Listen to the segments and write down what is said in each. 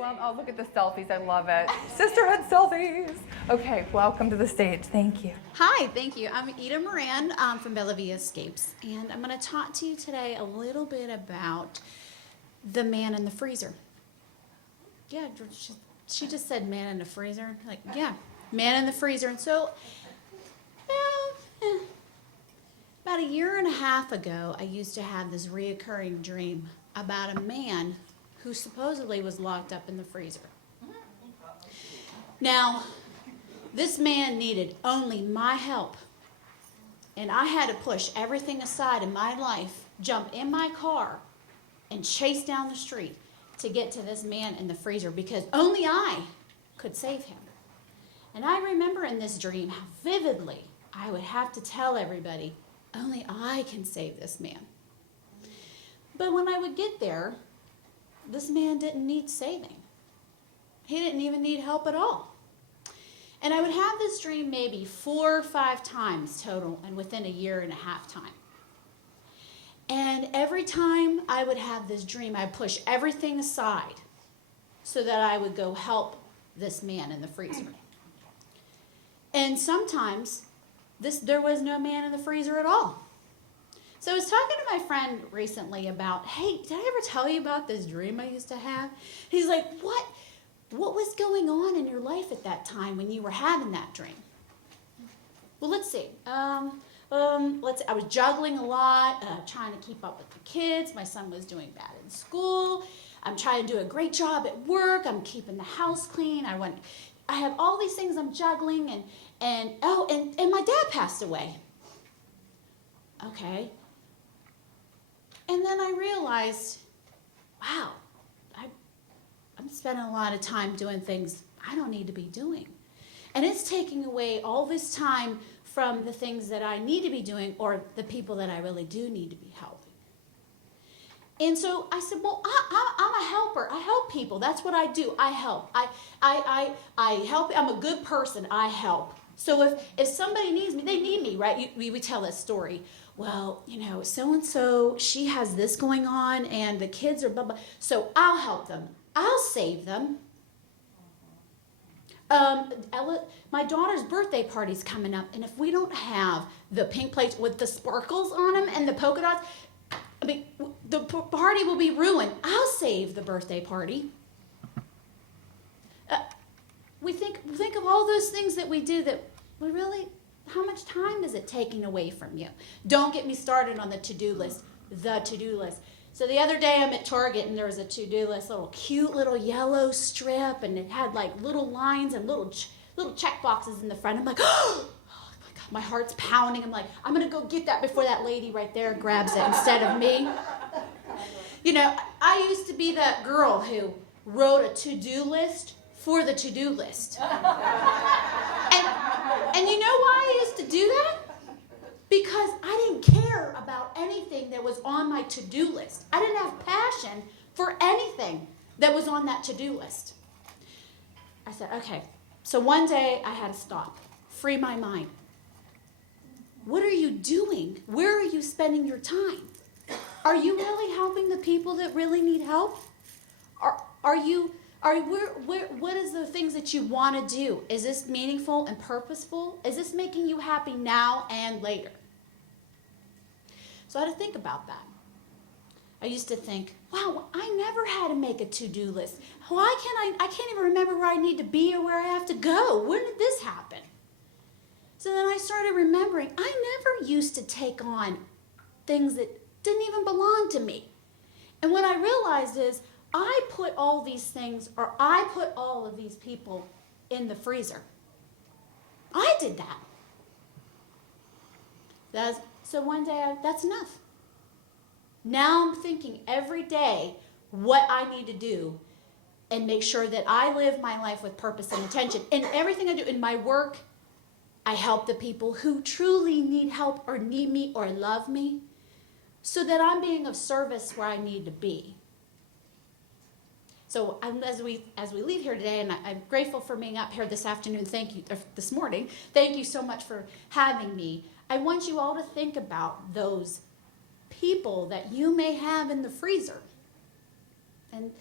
Well, oh, look at the selfies. I love it. Sisterhood selfies. Okay, welcome to the stage. Thank you. Hi, thank you. I'm Ida Moran from Bella Via Escapes, and I'm going to talk to you today a little bit about the man in the freezer. Yeah, she just said man in the freezer. Like, yeah, man in the freezer. And so, about a year and a half ago, I used to have this reoccurring dream about a man who supposedly was locked up in the freezer. Now, this man needed only my help, and I had to push everything aside in my life, jump in my car, and chase down the street to get to this man in the freezer because only I could save him. And I remember in this dream how vividly I would have to tell everybody, only I can save this man. But when I would get there, this man didn't need saving. He didn't even need help at all. And I would have this dream maybe 4 or 5 times total and within a year and a half time. And every time I would have this dream, I'd push everything aside so that I would go help this man in the freezer. And sometimes there was no man in the freezer at all. So I was talking to my friend recently about, hey, did I ever tell you about this dream I used to have? He's like, what was going on in your life at that time when you were having that dream? Well, let's see. I was juggling a lot, trying to keep up with the kids. My son was doing bad in school. I'm trying to do a great job at work. I'm keeping the house clean. I have all these things I'm juggling, and my dad passed away. Okay. And then I realized, wow, I'm spending a lot of time doing things I don't need to be doing. And it's taking away all this time from the things that I need to be doing or the people that I really do need to be helping. And so I said, well, I'm a helper. I help people. That's what I do. I help. I help. I'm a good person. I help. So if somebody needs me, they need me, right? We tell this story. Well, so-and-so, she has this going on, and the kids are blah, blah. So I'll help them. I'll save them. My daughter's birthday party's coming up, and if we don't have the pink plates with the sparkles on them and the polka dots, the party will be ruined. I'll save the birthday party. We think of all those things that we do that we really, how much time is it taking away from you? Don't get me started on the to-do list. So the other day I'm at Target and there was a to-do list, cute little yellow strip, and it had like little lines and little check boxes in the front. I'm like, oh my God, my heart's pounding. I'm like, I'm going to go get that before that lady right there grabs it instead of me. I used to be that girl who wrote a to-do list for the to-do list. And you know why I used to do that? Because I didn't care about anything that was on my to-do list. I didn't have passion for anything that was on that to-do list. I said, okay. So one day I had to stop, free my mind. What are you doing? Where are you spending your time? Are you really helping the people that really need help? What is the things that you want to do? Is this meaningful and purposeful? Is this making you happy now and later? So I had to think about that. I used to think, wow, I never had to make a to-do list. Why can't I can't even remember where I need to be or where I have to go. When did this happen? So then I started remembering, I never used to take on things that didn't even belong to me. And what I realized is, I put all these things, or I put all of these people in the freezer. I did that. So one day, that's enough. Now I'm thinking every day what I need to do and make sure that I live my life with purpose and intention. In everything I do, in my work, I help the people who truly need help or need me or love me so that I'm being of service where I need to be. So as we leave here today, and I'm grateful for being up here this afternoon, this morning, thank you so much for having me. I want you all to think about those people that you may have in the freezer. And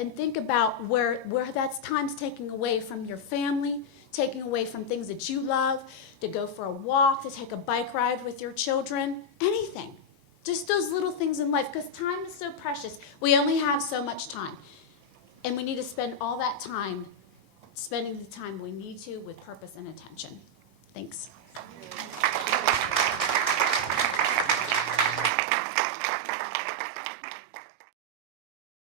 and think about where that's time's taking away from your family, taking away from things that you love, to go for a walk, to take a bike ride with your children, anything. Just those little things in life, because time is so precious. We only have so much time. And we need to spend all that time spending the time we need to with purpose and attention. Thanks.